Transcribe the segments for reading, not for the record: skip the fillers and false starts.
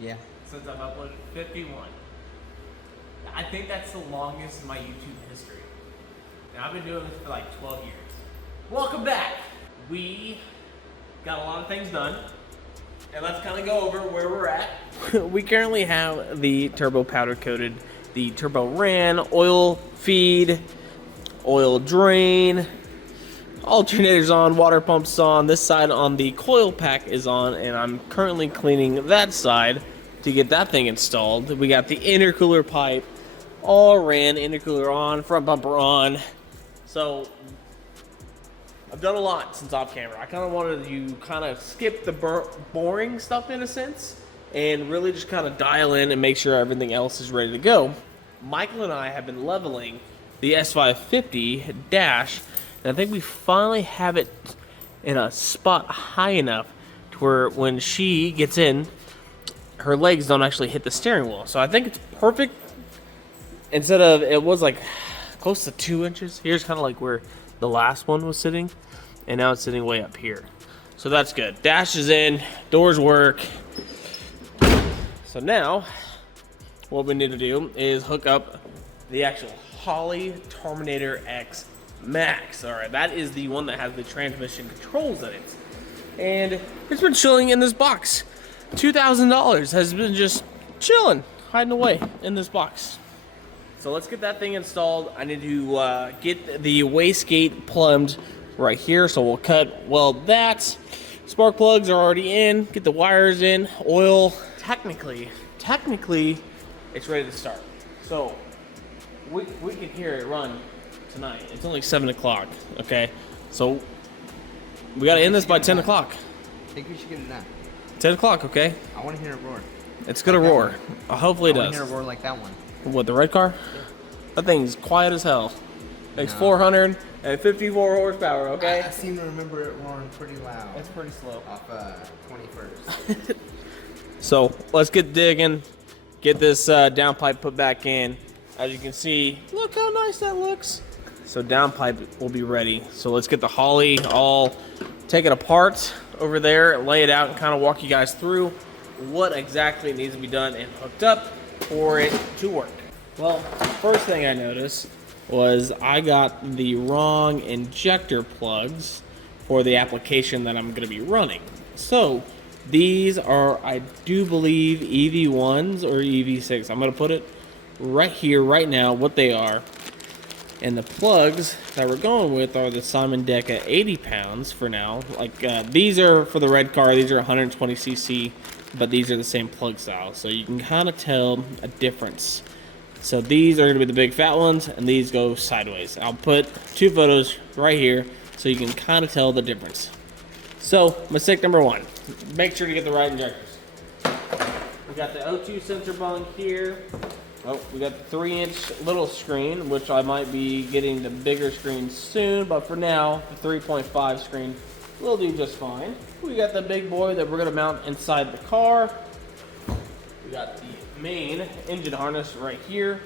Yeah. Since I've uploaded 51. I think that's the longest in my YouTube history. And I've been doing this for like 12 years. Welcome back. We got a lot of things done. And let's kind of go over where we're at. We currently have the turbo powder coated, the turbo ran, oil feed, oil drain, alternators on, water pumps on. This side on the coil pack is on, and I'm currently cleaning that side to get that thing installed. We got the intercooler pipe all ran, intercooler on, front bumper on. So I've done a lot since off camera. I kind of wanted to kind of skip the boring stuff in a sense and really just kind of dial in and make sure everything else is ready to go. Michael and I have been leveling the S550 dash, and I think we finally have it in a spot high enough to where when she gets in, her legs don't actually hit the steering wheel. So I think it's perfect. Instead of, it was like close to 2 inches. Here's kind of like where the last one was sitting, and now it's sitting way up here. So that's good. Dash is in, doors work. So now, what we need to do is hook up the actual Holley Terminator X Max. All right, that is the one that has the transmission controls in it. And it's been chilling in this box. $2,000 has been just chilling, hiding away in this box. So let's get that thing installed. I need to get the wastegate plumbed right here. So we'll cut weld that. Spark plugs are already in. Get the wires in. Oil. Technically, it's ready to start. So we can hear it run tonight. It's only 7 o'clock. Okay. So we got to end this by 10 o'clock. I think we should get it done. 10 o'clock. Okay. I want to hear it roar. It's gonna roar. Hopefully it does. I want to hear it roar like that one. What, the red car? Yeah. That thing's quiet as hell. It's 454 horsepower, okay? I seem to remember it roaring pretty loud. It's pretty slow. Off 21st. So, let's get digging. Get this downpipe put back in. As you can see, look how nice that looks. So downpipe will be ready. So let's get the Holley all, take it apart over there, lay it out, and kind of walk you guys through what exactly needs to be done and hooked up for it to work. Well, first thing I noticed was I got the wrong injector plugs for the application that I'm going to be running. So these are, I do believe, EV1s or EV6. I'm going to put it right here, right now, what they are. And the plugs that we're going with are the Simon Deca 80 pounds for now. Like these are for the red car. These are 120cc, but these are the same plug style. So you can kind of tell a difference. So these are going to be the big fat ones, and these go sideways. I'll put 2 photos right here so you can kind of tell the difference. So mistake number 1, make sure to get the right injectors. We got the O2 sensor bung here. Oh, we got the 3-inch little screen, which I might be getting the bigger screen soon, but for now, the 3.5 screen will do just fine. We got the big boy that we're going to mount inside the car. We got the main engine harness right here,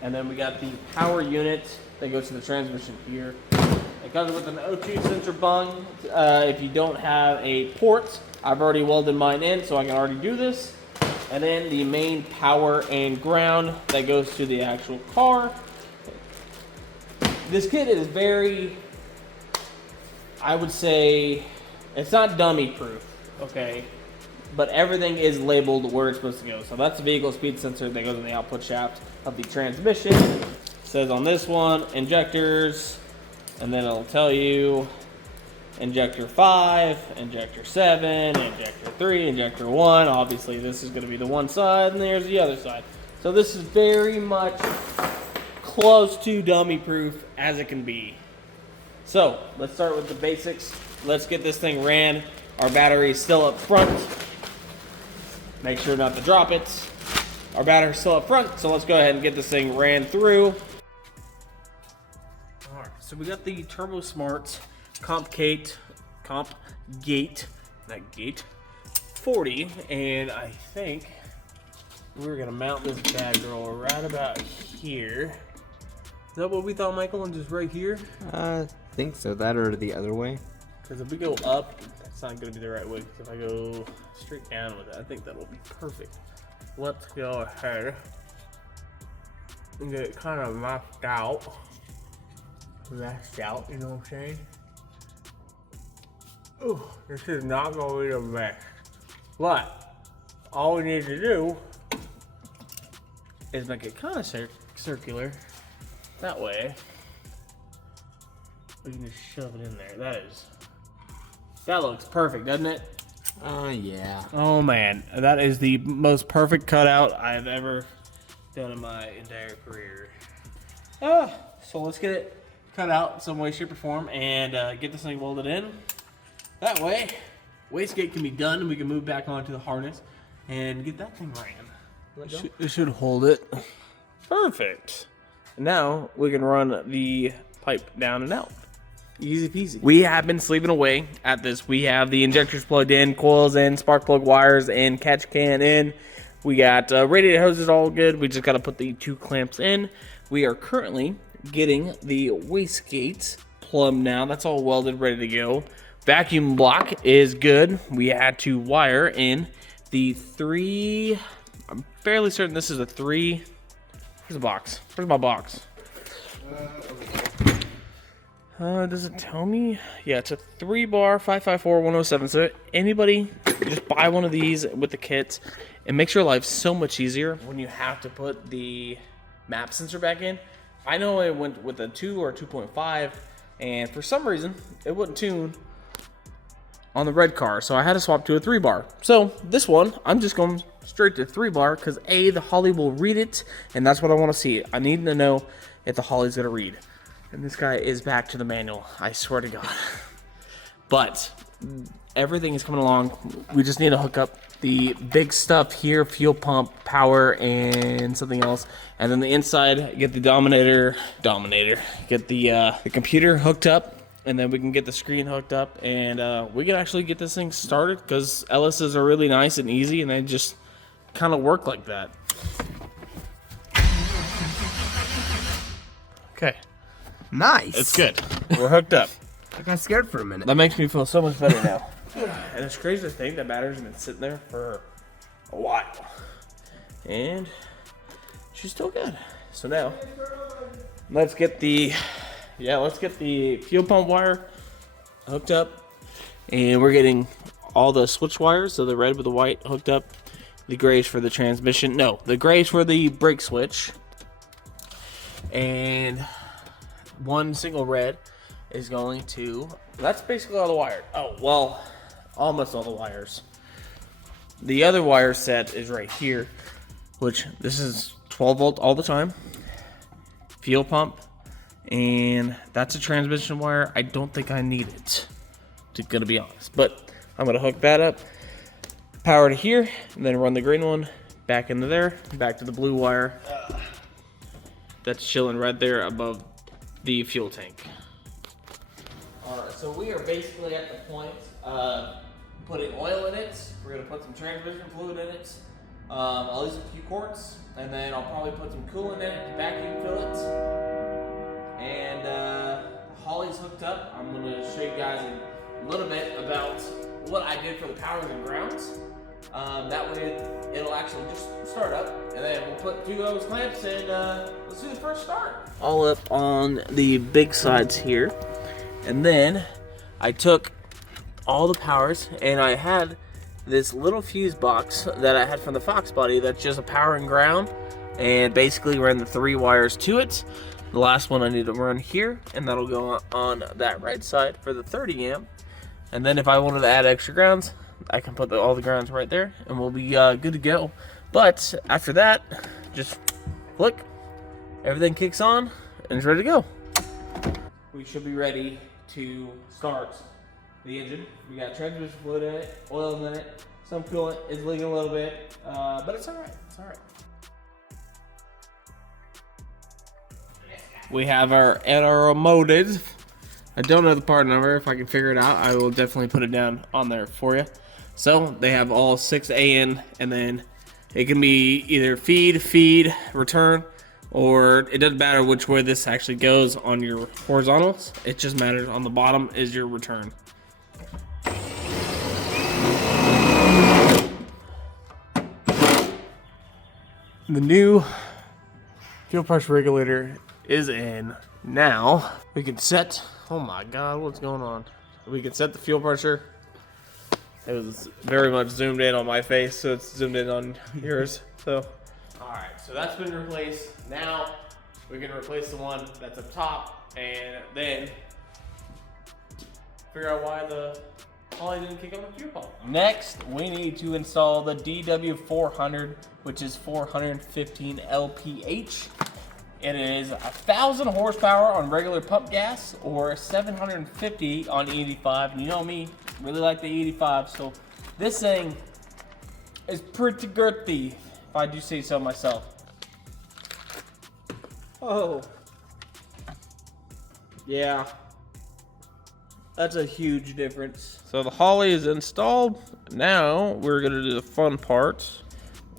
and then we got the power unit that goes to the transmission here. It comes with an O2 sensor bung. If you don't have a port, I've already welded mine in, so I can already do this. And then the main power and ground that goes to the actual car. This kit is very, I would say, it's not dummy proof, okay? But everything is labeled where it's supposed to go. So that's the vehicle speed sensor that goes in the output shaft of the transmission. It says on this one, injectors, and then it'll tell you injector 5, injector 7, injector 3, injector 1. Obviously this is going to be the one side, and there's the other side. So this is very much close to dummy proof as it can be. So let's start with the basics. Let's get this thing ran. Our battery is still up front. Make sure not to drop it. Our battery's still up front, so let's go ahead and get this thing ran through. All right, so we got the Turbo Smart Comp Gate 40, and I think we're gonna mount this bad girl right about here. Is that what we thought, Michael, and just right here? I think so. That or the other way. Because if we go up, not going to be the right way, because if I go straight down with it, I think that will be perfect. Let's go ahead and get it kind of mashed out. Mashed out, you know what I'm saying? Ooh, this is not going to be the best. But all we need to do is make it kind of circular. That way, we can just shove it in there. That looks perfect, doesn't it? Yeah. Oh man, that is the most perfect cutout I've ever done in my entire career. So let's get it cut out in some way, shape, or form, and get this thing welded in. That way, wastegate can be done, and we can move back onto the harness and get that thing ran. It should hold it. Perfect. Now we can run the pipe down and out. Easy peasy. We have been sleeping away at this. We have the injectors plugged in, coils in, spark plug wires in, catch can in. We got radiator hoses all good. We just got to put the 2 clamps in. We are currently getting the wastegate plumbed now. That's all welded, ready to go. Vacuum block is good. We had to wire in the 3. I'm fairly certain this is a 3. Where's the box? Where's my box? Does it tell me? Yeah, it's a 3-bar 554-107. So anybody, just buy one of these with the kits. It makes your life so much easier when you have to put the map sensor back in. I know I went with a 2 or 2.5, and for some reason, it wouldn't tune on the red car, so I had to swap to a 3-bar. So this one, I'm just going straight to 3-bar because A, the Holley will read it, and that's what I want to see. I need to know if the Holley's going to read. And this guy is back to the manual, I swear to God. But everything is coming along. We just need to hook up the big stuff here, fuel pump, power, and something else. And then the inside, get the Dominator, get the computer hooked up, and then we can get the screen hooked up, and we can actually get this thing started, because LSs are really nice and easy, and they just kind of work like that. Okay. Nice. It's good. We're hooked up. I got scared for a minute. That makes me feel so much better now. And it's crazy to think that battery's been sitting there for a while. And she's still good. So now, let's get the fuel pump wire hooked up. And we're getting all the switch wires, so the red with the white hooked up. The grays for the transmission. No, the grays for the brake switch. And one single red is going to, that's basically all the wires. Oh, well, almost all the wires. The other wire set is right here, which this is 12 volt all the time. Fuel pump, and that's a transmission wire. I don't think I need it, to be honest, but I'm gonna hook that up, power to here, and then run the green one back into there, back to the blue wire. That's chilling right there above the fuel tank. Alright, so we are basically at the point of putting oil in it. We're going to put some transmission fluid in it. I'll use a few quarts, and then I'll probably put some coolant in it to vacuum fill it. And Holley's hooked up. I'm going to show you guys a little bit about what I did for the powers and grounds. That way it'll actually just start up, and then we'll put 2 of those clamps, and let's do the first start. All up on the big sides here, and then I took all the powers, and I had this little fuse box that I had from the Fox body that's just a power and ground, and basically ran the 3 wires to it. The last one I need to run here, and that'll go on that right side for the 30 amp. And then if I wanted to add extra grounds, I can put all the grounds right there, and we'll be good to go. But after that, just flick, everything kicks on, and it's ready to go. We should be ready to start the engine. We got transmission fluid in it, oil in it, some coolant is leaking a little bit, but it's all right. It's all right. We have our automotive. I don't know the part number. If I can figure it out, I will definitely put it down on there for you. So they have all 6 AN, and then it can be either feed, return, or it doesn't matter which way this actually goes on your horizontals. It just matters on the bottom is your return. The new fuel pressure regulator is in. Now we can set, oh my God, what's going on? We can set the fuel pressure. It was very much zoomed in on my face, so it's zoomed in on yours. So, all right, so that's been replaced. Now we can replace the one that's up top and then figure out why the Holley didn't kick on the fuel pump. Next, we need to install the DW400, which is 415 LPH. It is 1,000 horsepower on regular pump gas or 750 on E85. And you know me, really like the E85, so this thing is pretty girthy, if I do say so myself. Oh. Yeah. That's a huge difference. So the Holley is installed. Now we're gonna do the fun part,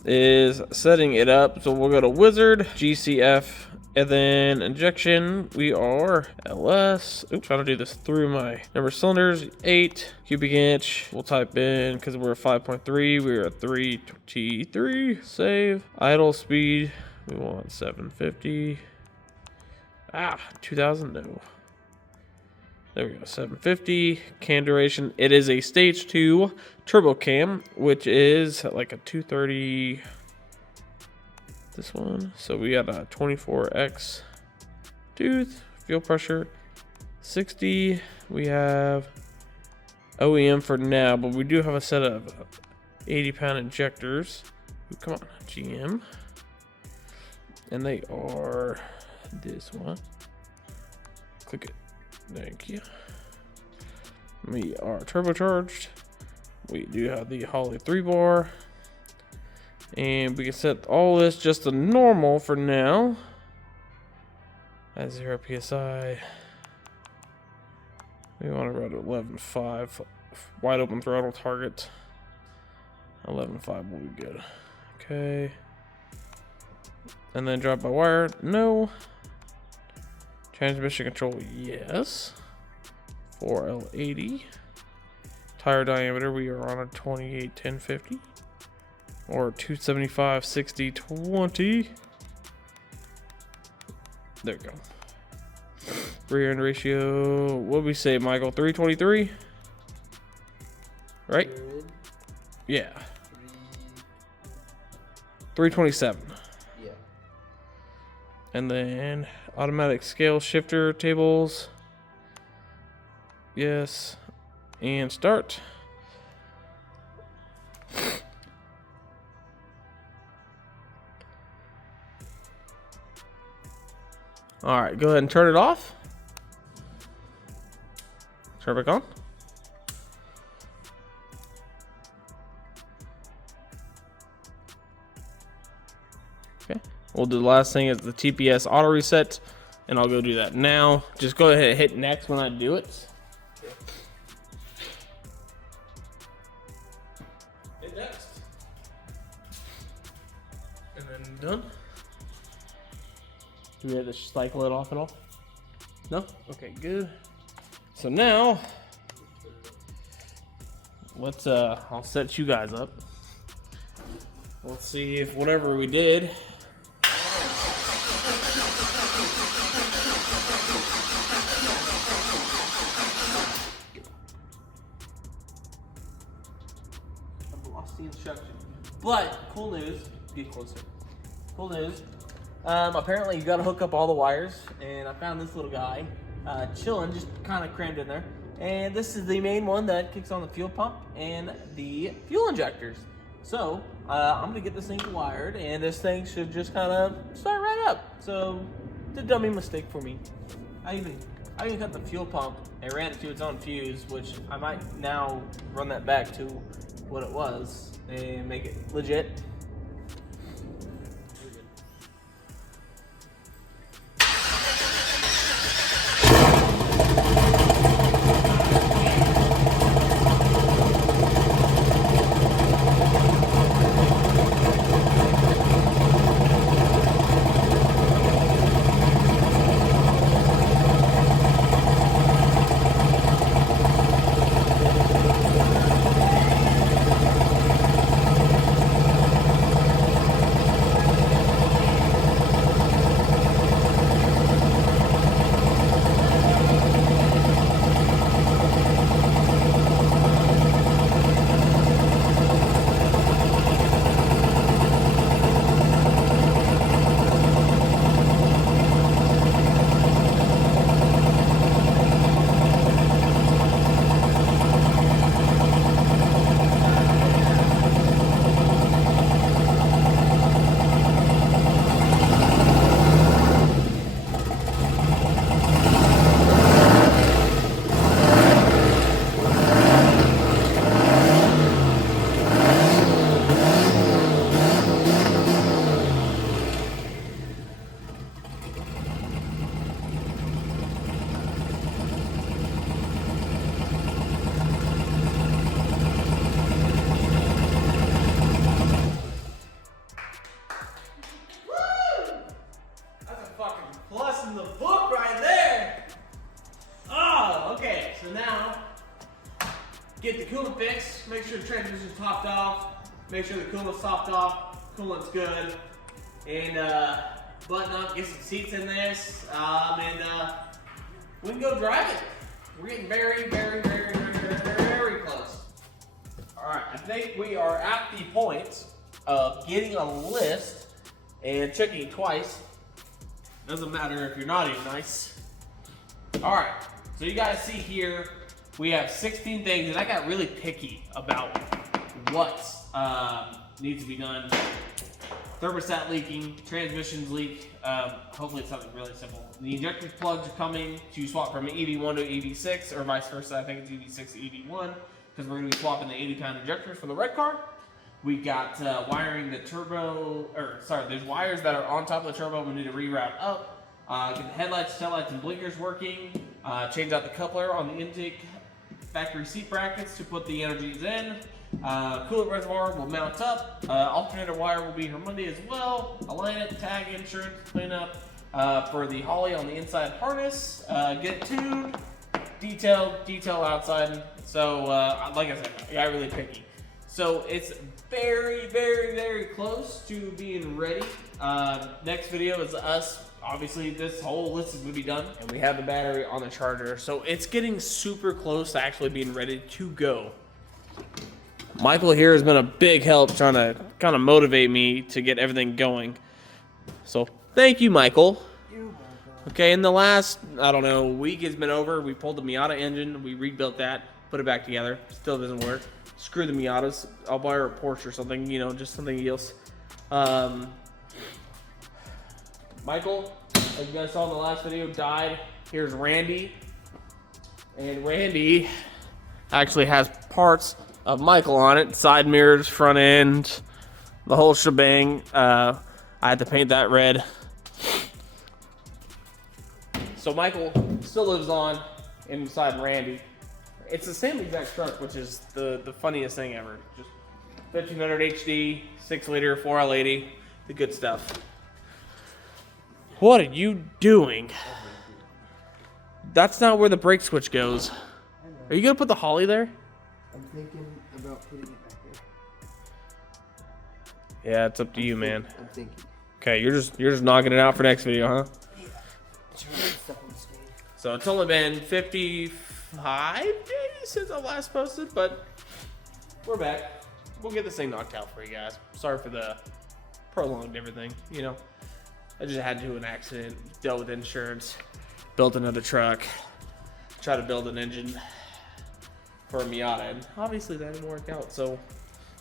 is setting it up. So we'll go to Wizard, GCF, and then injection. We are LS. Oops, trying to do this through my number of cylinders. 8 cubic inch. We'll type in, because we're at 5.3, we're at 323. Save. Idle speed. We want 750. 2,000. No. There we go, 750. Cam duration. It is a stage 2 turbo cam, which is like a 230. This one. So we got a 24X tooth. Fuel pressure 60. We have OEM for now, but we do have a set of 80-pound injectors. Ooh, come on, GM. And they are this one. Click it. Thank you. We are turbocharged. We do have the Holley 3-bar. And we can set all this just to normal for now. At 0 PSI. We want to run at 11.5. Wide open throttle target. 11.5 will be good. Okay. And then drive by wire. No. Transmission control, yes. 4L80. Tire diameter, we are on a 28 1050 or 275 60 20. There we go. Rear end ratio, what did we say, Michael? 323? Right? Yeah. 327. Yeah. And then automatic scale shifter tables. Yes. And start. All right, go ahead and turn it off. Turn it back on. Okay. We'll do the last thing is the TPS auto reset, and I'll go do that now. Just go ahead and hit next when I do it. Hit next. And then done. Do we have to cycle it off and all? No? Okay, good. So now, let's I'll set you guys up. Let's see if whatever we did. I've lost the instruction. But cool news, get closer. Cool news. Apparently you got to hook up all the wires, and I found this little guy chilling, just kind of crammed in there. And this is the main one that kicks on the fuel pump and the fuel injectors. So I'm gonna get this thing wired, and this thing should just kind of start right up. So it's a dummy mistake for me. I even cut the fuel pump and ran it to its own fuse, which I might now run that back to what it was and make it legit. fix. Make sure the transmission's topped off. Make sure the coolant's topped off. Coolant's good. And button up, get some seats in this, and we can go drive it. We're getting very, very, very, very, very close. All right, I think we are at the point of getting a list and checking it twice. Doesn't matter if you're not even nice. All right, so you guys see here, we have 16 things, and I got really picky about what needs to be done. Thermostat leaking, transmissions leak. Hopefully it's something really simple. The injector plugs are coming to swap from an EV1 to EV6, or vice versa. I think it's EV6 to EV1, because we're going to be swapping the 80-pound injectors for the red car. We got wiring the turbo, there's wires that are on top of the turbo we need to reroute up. Get the headlights, taillights, and blinkers working. Change out the coupler on the intake factory seat brackets to put the energies in. Coolant reservoir will mount up. Alternator wire will be here Monday as well. Align it, tag, insurance, clean up for the Holley on the inside harness. Get it tuned, detail outside. So, like I said, I got really picky. So it's very, very, very close to being ready. Next video is us. Obviously, this whole list is going to be done, and we have the battery on the charger. So it's getting super close to actually being ready to go. Michael here has been a big help trying to kind of motivate me to get everything going. So thank you, Michael. Okay, in the last, I don't know, week has been over. We pulled the Miata engine. We rebuilt that, put it back together. Still doesn't work. Screw the Miatas. I'll buy her a Porsche or something, you know, just something else. Michael, as you guys saw in the last video, died. Here's Randy. And Randy actually has parts of Michael on it. Side mirrors, front end, the whole shebang. I had to paint that red. So Michael still lives on inside Randy. It's the same exact truck, which is the funniest thing ever. Just 1500 HD, 6-liter, 4L80, the good stuff. What are you doing? That's not where the brake switch goes. Are you gonna put the Holley there? I'm thinking about putting it back there. Yeah, it's up to you, man. I'm thinking. Okay, you're just knocking it out for next video, huh? Yeah. It's really stuff on the stage. So it's only been 55 days since I last posted, but we're back. We'll get this thing knocked out for you guys. Sorry for the prolonged everything, you know. I just had to do an accident, dealt with insurance, built another truck, tried to build an engine for a Miata, and obviously that didn't work out. So,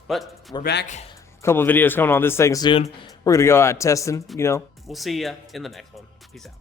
but we're back. A couple of videos coming on this thing soon. We're gonna go out testing, you know. We'll see ya in the next one. Peace out.